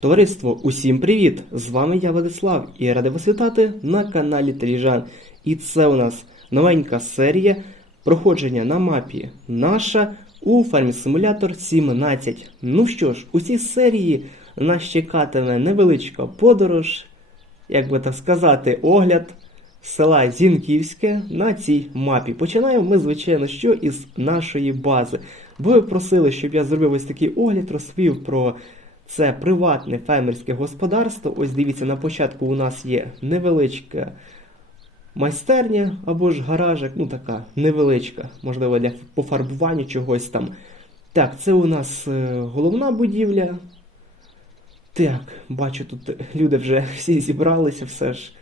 Товариство, усім привіт! З вами я Владислав і я радий вас вітати на каналі Тріжан. І це у нас новенька серія проходження на мапі наша у фермі Симулятор 17. Ну що ж, у цій серії нас чекатиме невеличка подорож, як би так сказати, огляд села Зінківське на цій мапі. Починаємо ми, звичайно, що із нашої бази. Ви просили, щоб я зробив ось такий огляд, розповів про це приватне фермерське господарство. Ось дивіться, на початку у нас є невеличка майстерня або ж гаражик, ну така невеличка, можливо, для пофарбування чогось там. Так, це у нас е, головна будівля. Так, бачу, тут люди вже всі зібралися, все ж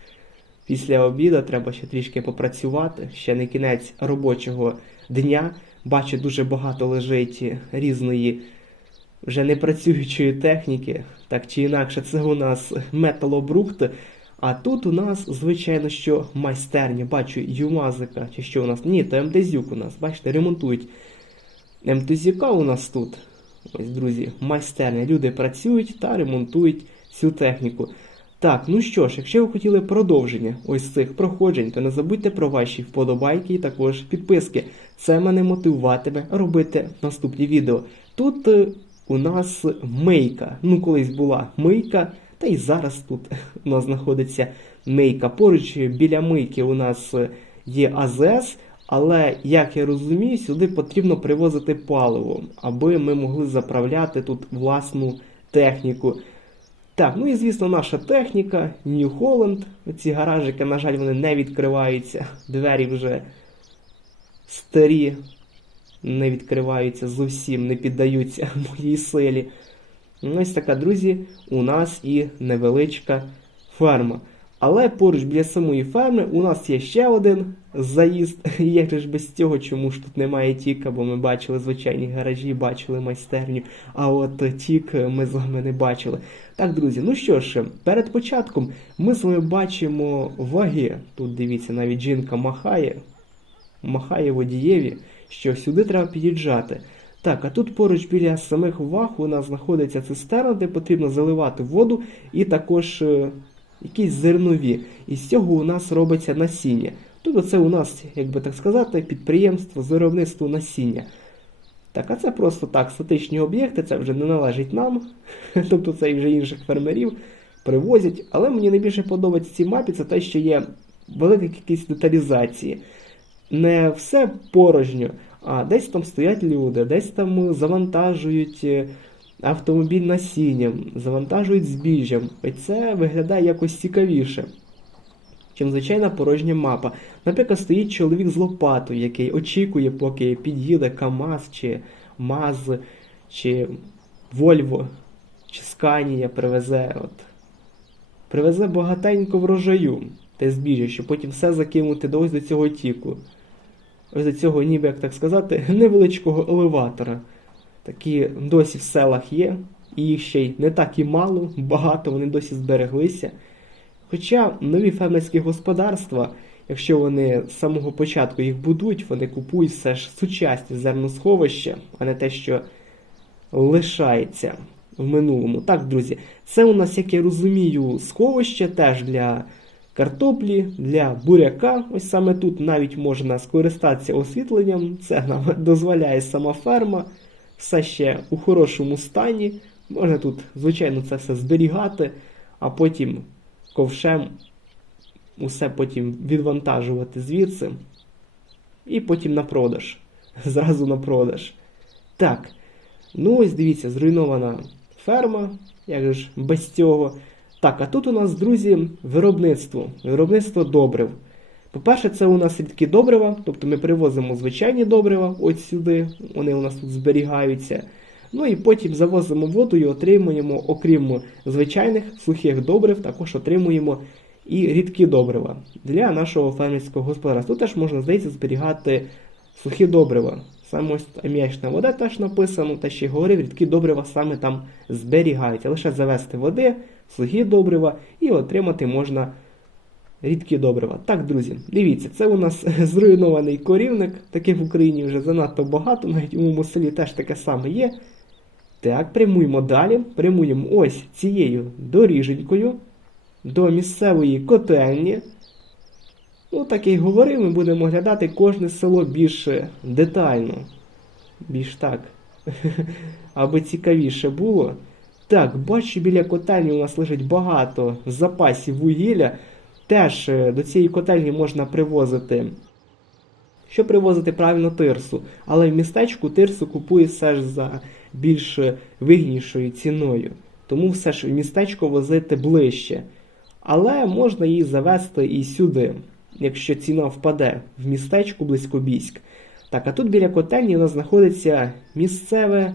після обіду треба ще трішки попрацювати. Ще не кінець робочого дня. Бачу, дуже багато лежить різної вже не працюючої техніки, так чи інакше, це у нас металобрухт. А тут у нас, звичайно, що майстерня. Бачу Юмазика, чи що у нас? Ні, то МТЗюк у нас. Бачите, ремонтують. МТЗюка у нас тут. Ось, друзі, майстерня. Люди працюють та ремонтують цю техніку. Так, ну що ж, якщо ви хотіли продовження ось цих проходжень, то не забудьте про ваші вподобайки і також підписки. Це мене мотивуватиме робити наступні відео. Тут е, у нас мийка. Ну, колись була мийка, та й зараз тут у нас знаходиться мийка. Поруч біля мийки у нас є АЗС, але, як я розумію, сюди потрібно привозити паливо, аби ми могли заправляти тут власну техніку. Так, ну і звісно, наша техніка, New Holland. Ці гаражики, на жаль, вони не відкриваються. Двері вже старі, не відкриваються зовсім, не піддаються моїй силі. Ну, Ось така, друзі, у нас і невеличка ферма. Але поруч біля самої ферми у нас є ще один заїзд. Як же ж без цього, чому ж тут немає тіка, бо ми бачили звичайні гаражі, бачили майстерню, а от тік ми з вами не бачили. Так, друзі, ну що ж, перед початком ми з вами бачимо ваги. Тут дивіться, навіть жінка махає, махає водієві, що сюди треба під'їжджати. Так, а тут поруч біля самих ваг у нас знаходиться цистерна, де потрібно заливати воду і також е, якісь зернові. І з цього у нас робиться насіння. Тобто це у нас, як би так сказати, підприємство з виробництва насіння. Так, а це просто так, статичні об'єкти, це вже не належить нам, тобто це вже інших фермерів привозять. Але мені найбільше подобається в цій мапі це те, що є велика кількість деталізації. Не все порожньо, а десь там стоять люди, десь там завантажують е, автомобіль насінням, завантажують збіжжям. І це виглядає якось цікавіше, чим звичайна порожня мапа. Наприклад, стоїть чоловік з лопатою, який очікує, поки під'їде КАМАЗ, чи МАЗ, чи Вольво, чи Сканія привезе. От. Привезе багатенько врожаю те збіжжя, щоб потім все закинути до ось до цього тіку. Ось цього, ніби як так сказати, невеличкого елеватора. Такі досі в селах є, і їх ще й не так і мало, багато вони досі збереглися. Хоча нові фермерські господарства, якщо вони з самого початку їх будують, вони купують все ж сучасні зерносховища, а не те, що лишається в минулому. Так, друзі, це у нас, як я розумію, сховище теж для картоплі, для буряка. Ось саме тут навіть можна скористатися освітленням. Це нам дозволяє сама ферма. Все ще у хорошому стані. Можна тут, звичайно, це все зберігати, а потім ковшем усе потім відвантажувати звідси. І потім на продаж. Зразу на продаж. Так. Ну ось дивіться, зруйнована ферма. Як ж без цього? Так, а тут у нас, друзі, виробництво. Виробництво добрив. По-перше, це у нас рідкі добрива, тобто ми привозимо звичайні добрива ось сюди, вони у нас тут зберігаються. Ну і потім завозимо воду і отримуємо, окрім звичайних сухих добрив, також отримуємо і рідкі добрива для нашого фермерського господарства. Тут теж можна, здається, зберігати сухі добрива. Саме ось аміачна вода теж написано, та ще й говорив, рідкі добрива саме там зберігаються. Лише завести води, сухі добрива і отримати можна рідкі добрива. Так, друзі, дивіться, це у нас зруйнований корівник. Таких в Україні вже занадто багато, навіть у моєму селі теж таке саме є. Так, прямуємо далі. Прямуємо ось цією доріженькою до місцевої котельні. Ну, так і говорив, ми будемо оглядати кожне село більш детально. Більш так. Аби цікавіше було. Так, бачу, біля котельні у нас лежить багато запасів вугілля. Теж е, до цієї котельні можна привозити. Що привозити правильно тирсу, але в містечку тирсу купує все ж за більш вигіднішою ціною. Тому все ж в містечко возити ближче. Але можна її завести і сюди, якщо ціна впаде в містечку близько Бійськ. Так, а тут біля котельні у нас знаходиться місцеве, е,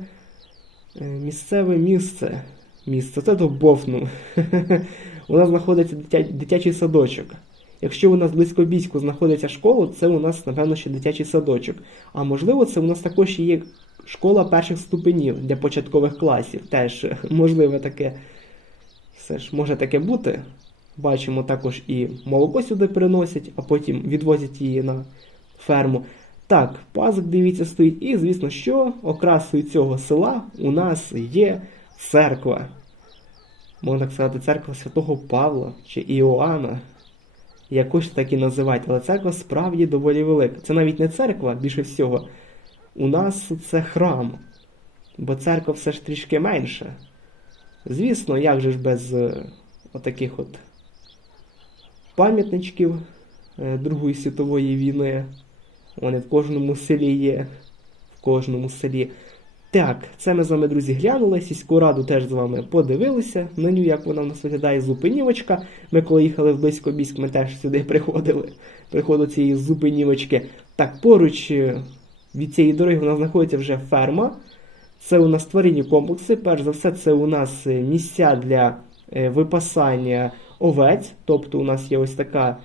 місцеве місце. Місце, це то бовну. У нас знаходиться дитя- дитячий садочок. Якщо у нас близько Бійську знаходиться школа, це у нас, напевно, ще дитячий садочок. А можливо, це у нас також є школа перших ступенів для початкових класів. Теж е, можливе таке. Все ж може таке бути. Бачимо також і молоко сюди приносять, а потім відвозять її на ферму. Так, пазик, дивіться, стоїть. І, звісно, що окрасою цього села у нас є церква. Можна так сказати, церква святого Павла чи Іоанна. Якось так і називають, але церква справді доволі велика. Це навіть не церква, більше всього. У нас це храм, бо церква все ж трішки менша. Звісно, як же ж без е, отаких от пам'ятничків е, Другої світової війни. Вони в кожному селі є. В кожному селі. Так, це ми з вами, друзі, глянули. Сільську раду теж з вами подивилися. На ню, як вона в нас виглядає зупинівочка. Ми коли їхали в Близькобійськ, ми теж сюди приходили. Приходу цієї зупинівочки. Так, поруч е, від цієї дороги у нас знаходиться вже ферма. Це у нас тваринні комплекси. Перш за все, це у нас е, місця для е, випасання овець. Тобто у нас є ось така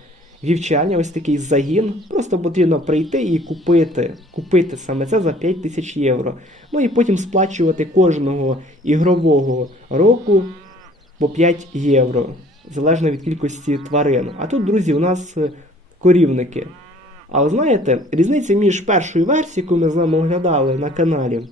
вівчарня, ось такий загін. Просто потрібно прийти і купити, купити саме це за 5 тисяч євро. Ну і потім сплачувати кожного ігрового року по 5 євро, залежно від кількості тварин. А тут, друзі, у нас е, корівники. Але знаєте, різниця між першою версією, яку ми з вами оглядали на каналі,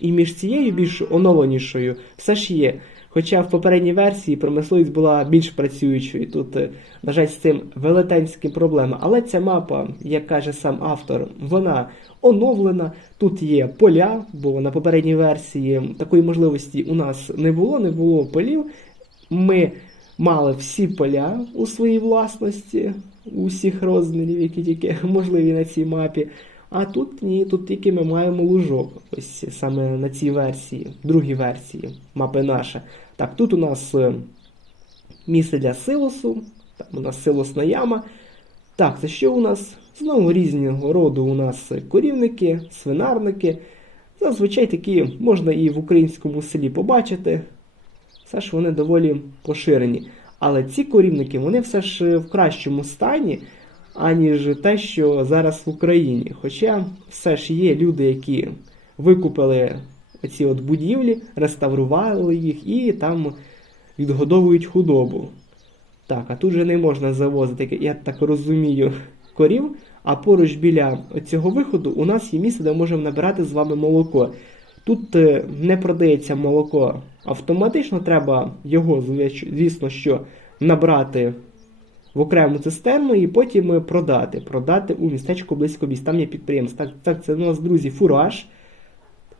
і між цією більш оновленішою все ж є. Хоча в попередній версії промисловість була більш працюючою. Тут, е, на жаль, з цим велетенські проблеми. Але ця мапа, як каже сам автор, вона оновлена. Тут є поля, бо на попередній версії такої можливості у нас не було, не було полів. Ми мали всі поля у своїй власності, усіх розмірів, які тільки можливі на цій мапі. А тут ні, тут тільки ми маємо лужок. Ось саме на цій версії, другій версії мапи наша. Так, тут у нас е, місце для силосу, там у нас силосна яма. Так, це що у нас? Знову різного роду у нас корівники, свинарники. Зазвичай такі можна і в українському селі побачити. Все ж вони доволі поширені. Але ці корівники вони все ж в кращому стані, аніж те, що зараз в Україні. Хоча все ж є люди, які викупили оці от будівлі, реставрували їх і там відгодовують худобу. Так, а тут же не можна завозити, я так розумію, корів. А поруч біля цього виходу у нас є місце, де можемо набирати з вами молоко. Тут е, не продається молоко автоматично, треба його, звісно, що набрати в окрему цистерну і потім е, продати. Продати у містечку близько міст. Там є підприємство. Так, так, це у нас, друзі, фураж,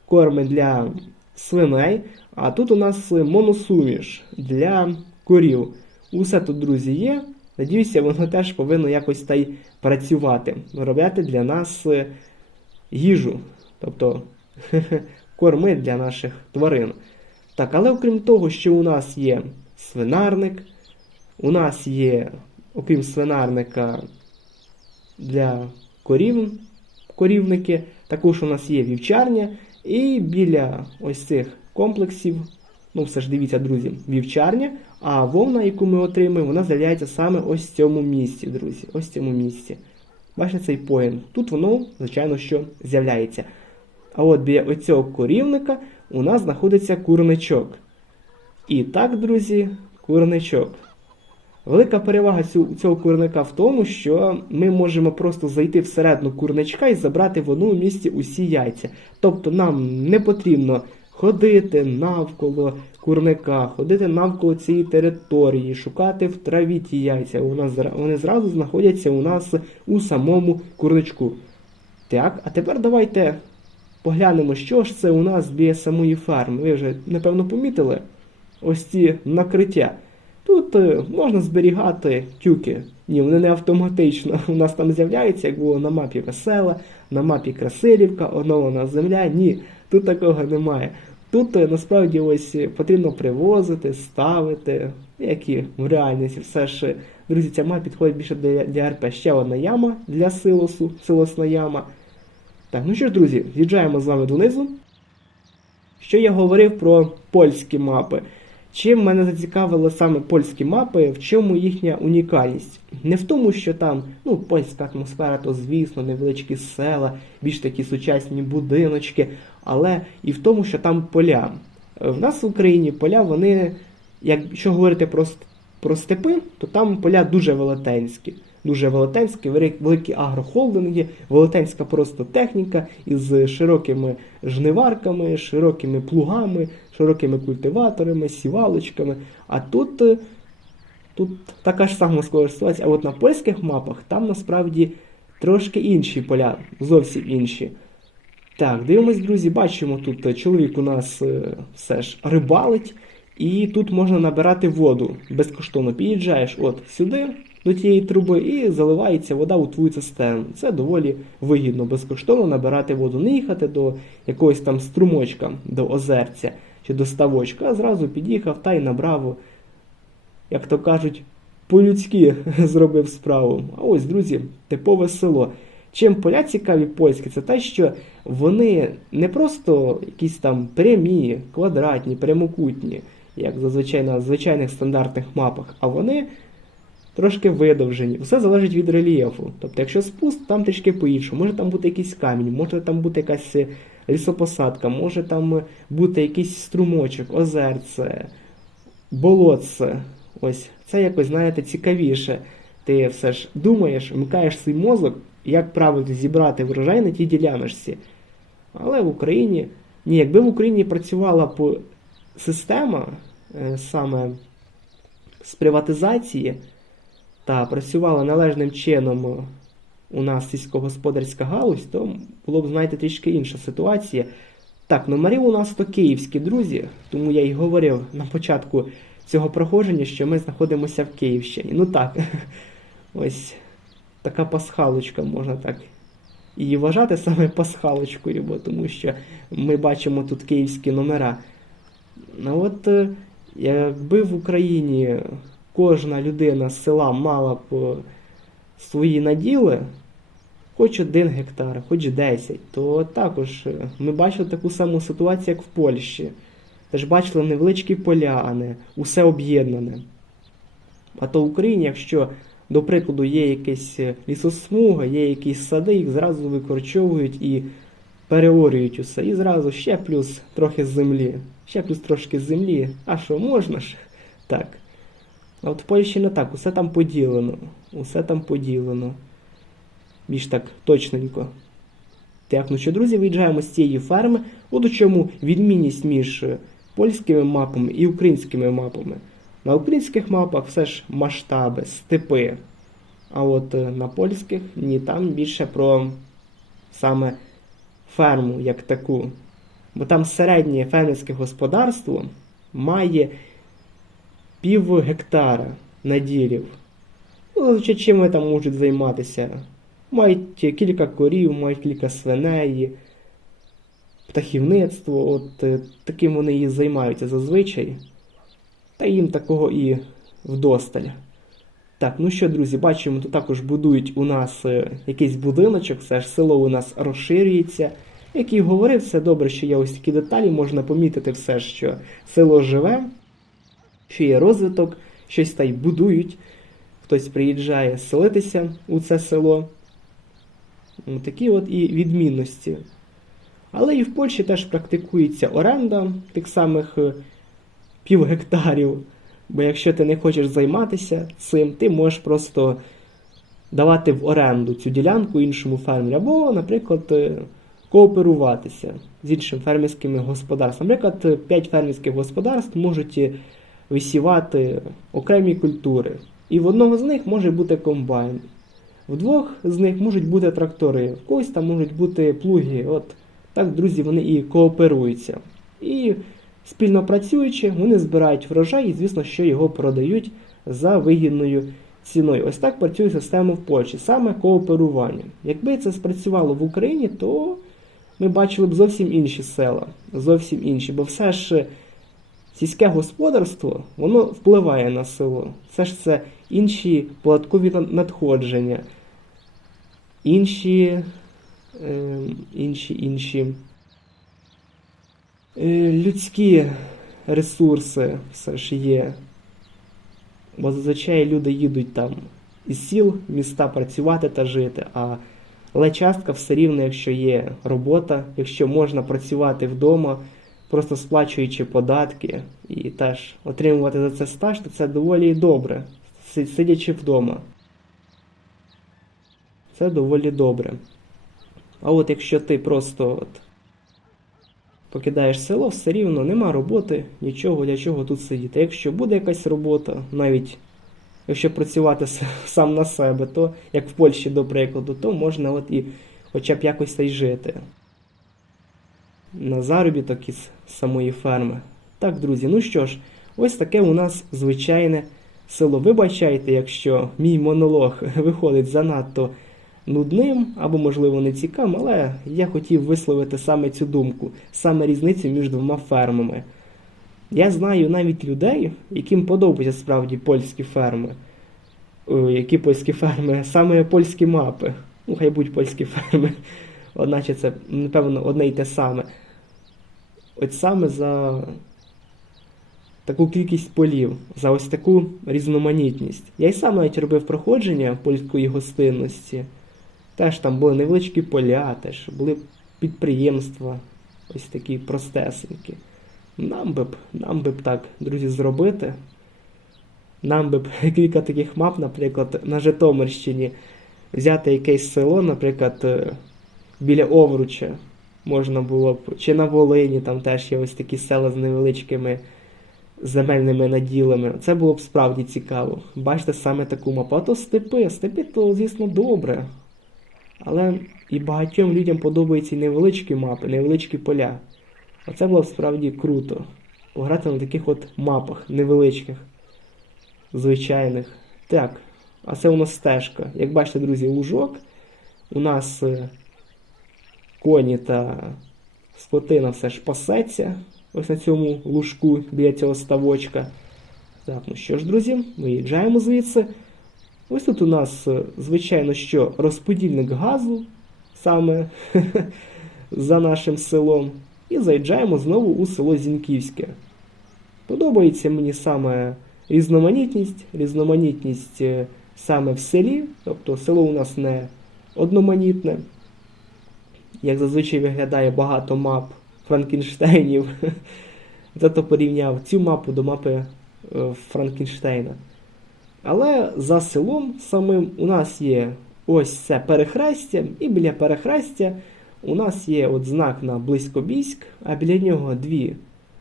корми для свиней. А тут у нас е, моносуміш для корів. Усе тут, друзі, є. Надіюся, воно теж повинно якось та й працювати, виробляти для нас е, їжу, тобто корми для наших тварин. Так, але окрім того, що у нас є свинарник, у нас є, окрім свинарника, для корів, корівники, також у нас є вівчарня, і біля ось цих комплексів, ну все ж дивіться, друзі, вівчарня, а вовна, яку ми отримаємо, вона з'являється саме ось в цьому місці, друзі. Ось в цьому місці. Бачите цей поїн? Тут воно, звичайно, що з'являється. А от біля оцього корівника у нас знаходиться курничок. І так, друзі, курничок. Велика перевага цього курника в тому, що ми можемо просто зайти всередину курничка і забрати в одному місці усі яйця. Тобто нам не потрібно ходити навколо курника, ходити навколо цієї території, шукати в траві ті яйця. У нас, вони зразу знаходяться у нас у самому курничку. Так, а тепер давайте поглянемо, що ж це у нас біля самої ферми. Ви вже, напевно, помітили ось ці накриття. Тут е, можна зберігати тюки. Ні, вони не автоматично. У нас там з'являється, як було на мапі Весела, на мапі Красилівка, оновлена земля. Ні, тут такого немає. Тут е, насправді ось е, потрібно привозити, ставити, як і в реальності. Все ж, друзі, ця мапа підходить більше для, для РП. Ще одна яма для силосу, силосна яма. Так, ну що ж, друзі, з'їжджаємо з вами донизу. Що я говорив про польські мапи? Чим мене зацікавили саме польські мапи, в чому їхня унікальність? Не в тому, що там ну, польська атмосфера, то звісно, невеличкі села, більш такі сучасні будиночки, але і в тому, що там поля. В нас в Україні поля, вони, якщо говорити про, про степи, то там поля дуже велетенські. Дуже велетенські, великі агрохолдинги, велетенська просто техніка із широкими жниварками, широкими плугами, широкими культиваторами, сівалочками. А тут, е, тут така ж сама ситуація. А от на польських мапах там насправді трошки інші поля, зовсім інші. Так, дивимось, друзі, бачимо тут е, чоловік у нас е, все ж рибалить, і тут можна набирати воду безкоштовно. Під'їжджаєш от сюди, до тієї труби, і заливається вода у твою цистерну. Це доволі вигідно, безкоштовно набирати воду. Не їхати до якогось там струмочка, до озерця чи до ставочка, а зразу під'їхав та й набрав, як то кажуть, по-людськи зробив справу. А ось, друзі, типове село. Чим поля цікаві польські, це те, що вони не просто якісь там прямі, квадратні, прямокутні, як зазвичай на звичайних стандартних мапах, а вони трошки видовжені. Все залежить від рельєфу. Тобто, якщо спуск, там трішки по-іншому. Може там бути якийсь камінь, може там бути якась е, лісопосадка, може там бути якийсь струмочок, озерце, болотце. Ось це якось, знаєте, цікавіше. Ти все ж думаєш, вмикаєш свій мозок, як правильно зібрати врожай на тій діляночці. Але в Україні, ні, якби в Україні працювала по система е, саме з приватизації та працювала належним чином у нас сільськогосподарська галузь, то було б, знаєте, трішки інша ситуація. Так, номери у нас то київські друзі, тому я й говорив на початку цього проходження, що ми знаходимося в Київщині. Ну так, ось така пасхалочка, можна так її вважати саме пасхалочкою, бо тому що ми бачимо тут київські номера. Ну от е, якби в Україні кожна людина з села мала б е, свої наділи, хоч один гектар, хоч 10, то також е, ми бачили таку саму ситуацію, як в Польщі. Теж бачили невеличкі поля, а не усе об'єднане. А то в Україні, якщо, до прикладу, є якась е, лісосмуга, є якісь сади, їх зразу викорчовують і переорюють усе. І зразу ще плюс трохи землі, ще плюс трошки землі. А що, можна ж? Так. А от в Польщі не так, усе там поділено. Усе там поділено. Більш так точненько. Так, ну що, друзі, виїжджаємо з цієї ферми. От у чому відмінність між е, польськими мапами і українськими мапами. На українських мапах все ж масштаби, степи. А от е, на польських ні, там більше про саме ферму як таку. Бо там середнє фермерське господарство має пів гектара наділів. Ну, чим вони там можуть займатися? Мають кілька корів, мають кілька свиней, птахівництво, от е, таким вони і займаються зазвичай. Та їм такого і вдосталь. Так, ну що, друзі, бачимо, тут також будують у нас е, якийсь будиночок, все ж село у нас розширюється. Як і говорив, все добре, що є ось такі деталі, можна помітити все, що село живе, що є розвиток, щось та й будують. Хтось приїжджає селитися у це село. Ну, Такі от і відмінності. Але і в Польщі теж практикується оренда тих самих е, пів гектарів. Бо якщо ти не хочеш займатися цим, ти можеш просто давати в оренду цю ділянку іншому фермеру. Або, наприклад, е, кооперуватися з іншими фермерськими господарствами. Наприклад, 5 фермерських господарств можуть е, висівати окремі культури. І в одного з них може бути комбайн. В двох з них можуть бути трактори, в когось там можуть бути плуги. От так, друзі, вони і кооперуються. І спільно працюючи, вони збирають врожай і, звісно, що його продають за вигідною ціною. Ось так працює система в Польщі, саме кооперування. Якби це спрацювало в Україні, то ми бачили б зовсім інші села, зовсім інші, бо все ж сільське господарство воно впливає на село. Все ж це інші податкові надходження, інші, е, інші, інші е, людські ресурси все ж є. Бо зазвичай люди їдуть там із сіл, міста працювати та жити. А але частка все рівно, якщо є робота, якщо можна працювати вдома, просто сплачуючи податки і теж отримувати за це стаж, то це доволі добре, сидячи вдома. Це доволі добре. А от якщо ти просто от покидаєш село, все рівно нема роботи, нічого для чого тут сидіти. Якщо буде якась робота, навіть якщо працювати сам на себе, то як в Польщі, до прикладу, то можна от і хоча б якось та й жити. На заробіток із самої ферми. Так, друзі, ну що ж, ось таке у нас звичайне село. Вибачайте, якщо мій монолог виходить занадто нудним або, можливо, не цікавим, але я хотів висловити саме цю думку, саме різницю між двома фермами. Я знаю навіть людей, яким подобаються справді польські ферми. О, які польські ферми? Саме польські мапи. Ну, хай будь польські ферми. Одначе це, напевно, одне й те саме. От саме за таку кількість полів, за ось таку різноманітність. Я й сам навіть робив проходження польської гостинності. Теж там були невеличкі поля, теж були підприємства, ось такі простесенькі. Нам би б, нам би б так, друзі, зробити. Нам би б кілька таких мап, наприклад, на Житомирщині взяти якесь село, наприклад, е, біля Овруча можна було б, чи на Волині, там теж є ось такі села з невеличкими земельними наділами. Це було б справді цікаво. Бачите саме таку мапу. А то степи, степи то, звісно, добре. Але і багатьом людям подобаються і невеличкі мапи, невеличкі поля. Оце було б справді круто. Пограти на таких от мапах невеличких, звичайних. Так, а це у нас стежка. Як бачите, друзі, лужок. У нас е, коні та скотина все ж пасеться ось на цьому лужку біля цього ставочка. Так, ну що ж, друзі, виїжджаємо звідси. Ось тут у нас, е, звичайно, що розподільник газу саме за нашим селом. І заїжджаємо знову у село Зінківське. Подобається мені саме різноманітність, різноманітність е, саме в селі, тобто село у нас не одноманітне. Як зазвичай виглядає багато мап Франкенштейнів. Зато порівняв цю мапу до мапи е, Франкенштейна. Але за селом самим у нас є ось це перехрестя, і біля перехрестя у нас є от знак на Близькобійськ, а біля нього дві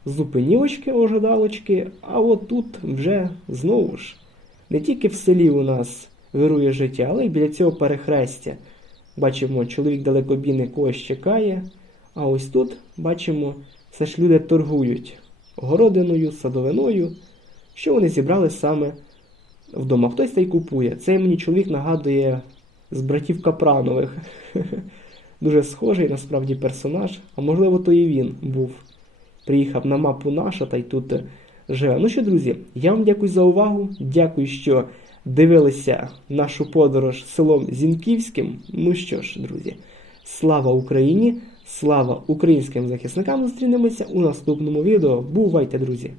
зупинівочки, ожидалочки, а от тут вже знову ж не тільки в селі у нас вирує життя, але й біля цього перехрестя. Бачимо, чоловік далекобійний когось чекає, а ось тут бачимо, все ж люди торгують городиною, садовиною, що вони зібрали саме вдома. Хтось це й купує. Цей мені чоловік нагадує з братів Капранових. Дуже схожий насправді персонаж, а можливо, то і він був. Приїхав на мапу наша та й тут живе. Ну що, друзі, я вам дякую за увагу. Дякую, що дивилися нашу подорож селом Зінківським. Ну що ж, друзі, слава Україні! Слава українським захисникам! Зустрінемося у наступному відео. Бувайте, друзі!